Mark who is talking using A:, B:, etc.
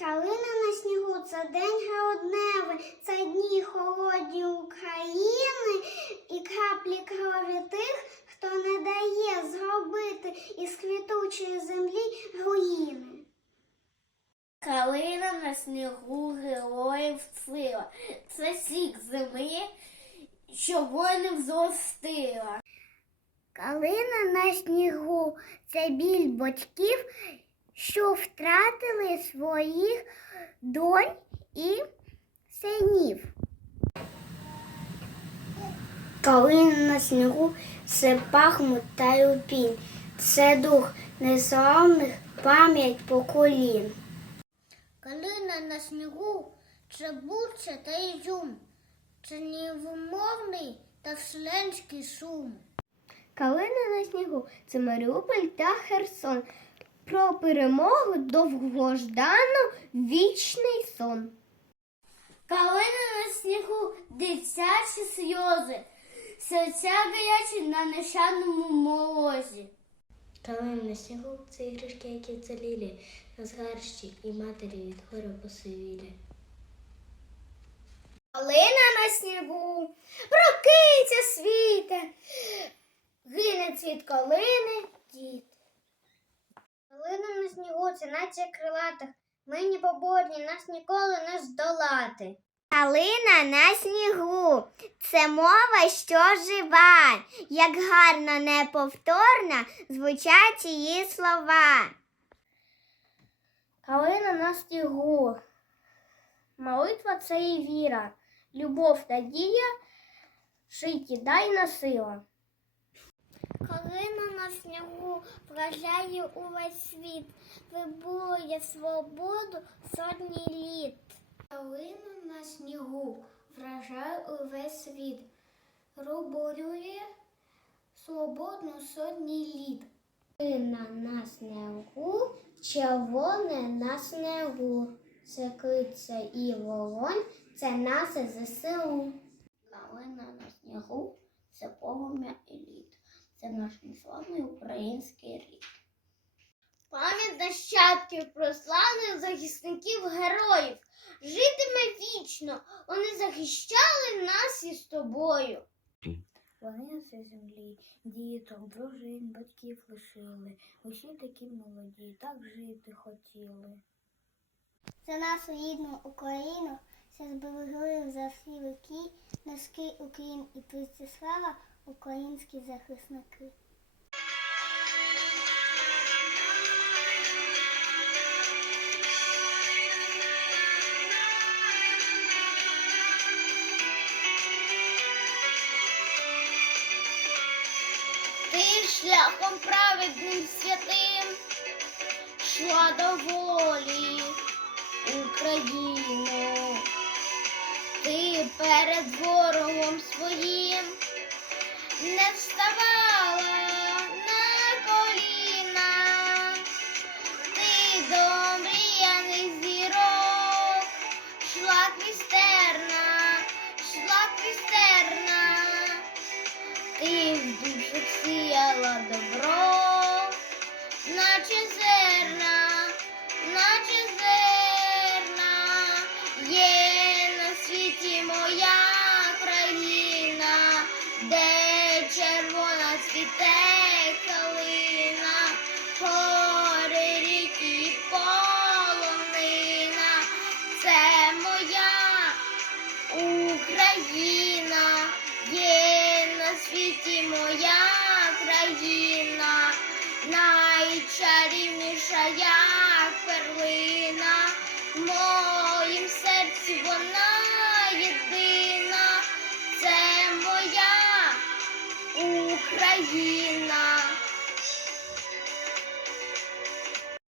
A: Калина на снігу це день грудневий, це дні холодні України і краплі крові тих, хто не дає зробити із квітучої землі руїни.
B: Калина на снігу героїв сила. Це сік землі, що воїнів зростила.
A: Калина на снігу це біль батьків, що втратили своїх донь і синів. Калина на снігу це пахмут та люпінь, це дух незламних пам'ять поколінь. Калина на снігу це бурча та ізюм, це невимовний та вселенський шум. Калина на снігу це Маріуполь та Херсон. Про перемогу довгождану вічний сон.
B: Калина на снігу дитячі сльози, серця гарячі на нещадному морозі.
C: Калина на снігу це іграшки, які вцілілі, розгарщі і матері від горя посивілі.
A: Калина на снігу, прокинься світе, гине цвіт калини, діти. Калина на снігу це нація крилатих, ми не поборні, нас ніколи не здолати. Калина на снігу це мова, що жива, як гарно неповторна звучать її слова. Калина на снігу. Молитва це і віра, любов надія, життєдайна сила. Калина на снігу вражає увесь світ, вибує свободу сотні літ. Калина на снігу вражає увесь світ, руборює свободну сотні літ. Калина на снігу, червоне на снегу, це криця і вогонь, це наше ЗСУ.
B: Калина на снігу це полум'я. Це наш незламний український рід.
A: Пам'ять нащадків прославлених захисників героїв житиме вічно. Вони захищали нас із тобою.
C: Вони на цій землі діток, дружин, батьків лишили. Усі такі молоді, так жити хотіли.
A: За нашу рідну Україну все зберегли за всі віки, носки Україн і Присяслава українські захисники.
B: Ти шляхом праведним святим йшла до волі Україну. Перед ворогом своїм. Не вставала цвіте калина, гори ріки полонина, це моя Україна, є на світі моя країна, найчарівніша як єдина, це моя Україна.